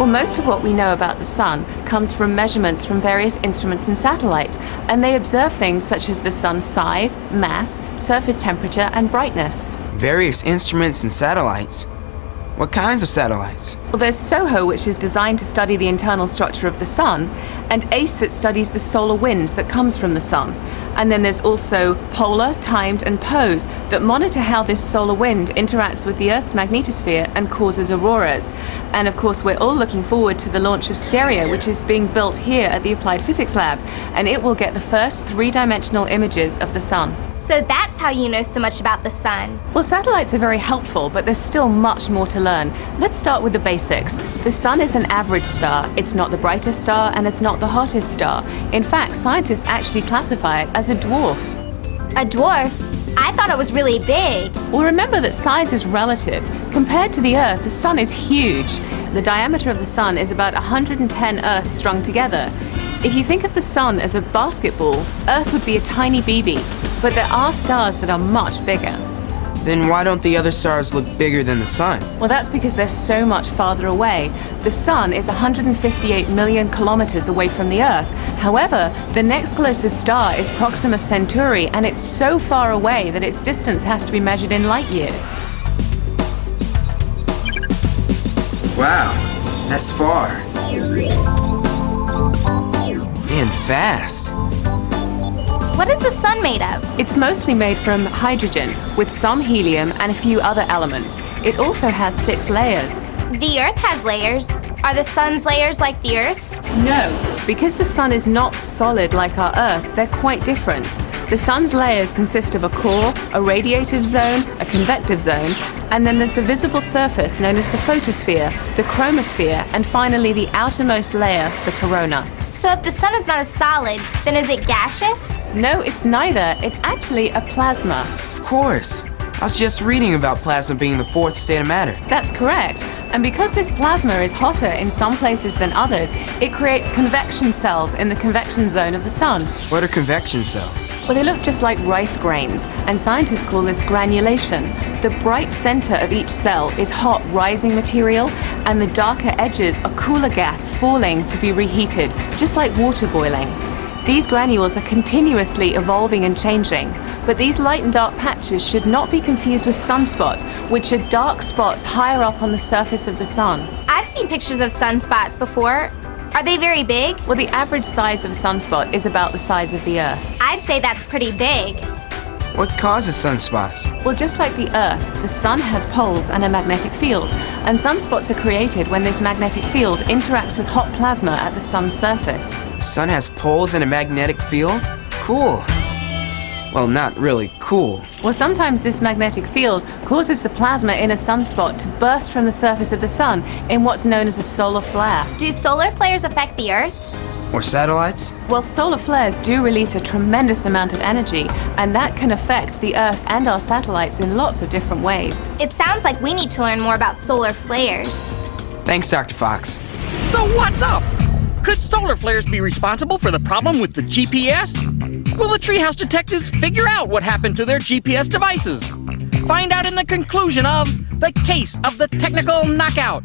Well, most of what we know about the sun comes from measurements from various instruments and satellites, and they observe things such as the sun's size, mass, surface temperature, and brightness. Various instruments and satellites? What kinds of satellites? Well, there's SOHO, which is designed to study the internal structure of the sun, and ACE that studies the solar wind that comes from the sun. And then there's also Polar, Timed, and POSE that monitor how this solar wind interacts with the Earth's magnetosphere and causes auroras. And of course, we're all looking forward to the launch of STEREO, which is being built here at the Applied Physics Lab, and it will get the first three-dimensional images of the sun. So that's how you know so much about the sun. Well, satellites are very helpful, but there's still much more to learn. Let's start with the basics. The sun is an average star. It's not the brightest star, and it's not the hottest star. In fact, scientists actually classify it as a dwarf. A dwarf? I thought it was really big. Well, remember that size is relative. Compared to the Earth, the sun is huge. The diameter of the sun is about 110 Earths strung together. If you think of the sun as a basketball, Earth would be a tiny BB, but there are stars that are much bigger. Then why don't the other stars look bigger than the sun? Well, that's because they're so much farther away. The sun is 158 million kilometers away from the Earth. However, the next closest star is Proxima Centauri, and it's so far away that its distance has to be measured in light years. Wow, that's far. And fast. What is the sun made of? It's mostly made from hydrogen, with some helium and a few other elements. It also has 6 layers. The Earth has layers. Are the sun's layers like the Earth's? No, because the sun is not solid like our Earth, they're quite different. The sun's layers consist of a core, a radiative zone, a convective zone, and then there's the visible surface known as the photosphere, the chromosphere, and finally the outermost layer, the corona. So if the sun is not a solid, then is it gaseous? No, it's neither. It's actually a plasma. Of course. I was just reading about plasma being the 4th state of matter. That's correct. And because this plasma is hotter in some places than others, it creates convection cells in the convection zone of the sun. What are convection cells? Well, they look just like rice grains, and scientists call this granulation. The bright center of each cell is hot rising material, and the darker edges are cooler gas falling to be reheated, just like water boiling. These granules are continuously evolving and changing, but these light and dark patches should not be confused with sunspots, which are dark spots higher up on the surface of the sun. I've seen pictures of sunspots before. Are they very big? Well, the average size of a sunspot is about the size of the Earth. I'd say that's pretty big. What causes sunspots? Well, just like the Earth, the sun has poles and a magnetic field, and sunspots are created when this magnetic field interacts with hot plasma at the sun's surface. The sun has poles and a magnetic field? Cool. Well, not really cool. Well, sometimes this magnetic field causes the plasma in a sunspot to burst from the surface of the sun in what's known as a solar flare. Do solar flares affect the Earth? Or satellites? Well, solar flares do release a tremendous amount of energy, and that can affect the Earth and our satellites in lots of different ways. It sounds like we need to learn more about solar flares. Thanks, Dr. Fox. So what's up? Could solar flares be responsible for the problem with the GPS? Will the Treehouse detectives figure out what happened to their GPS devices? Find out in the conclusion of The Case of the Technical Knockout.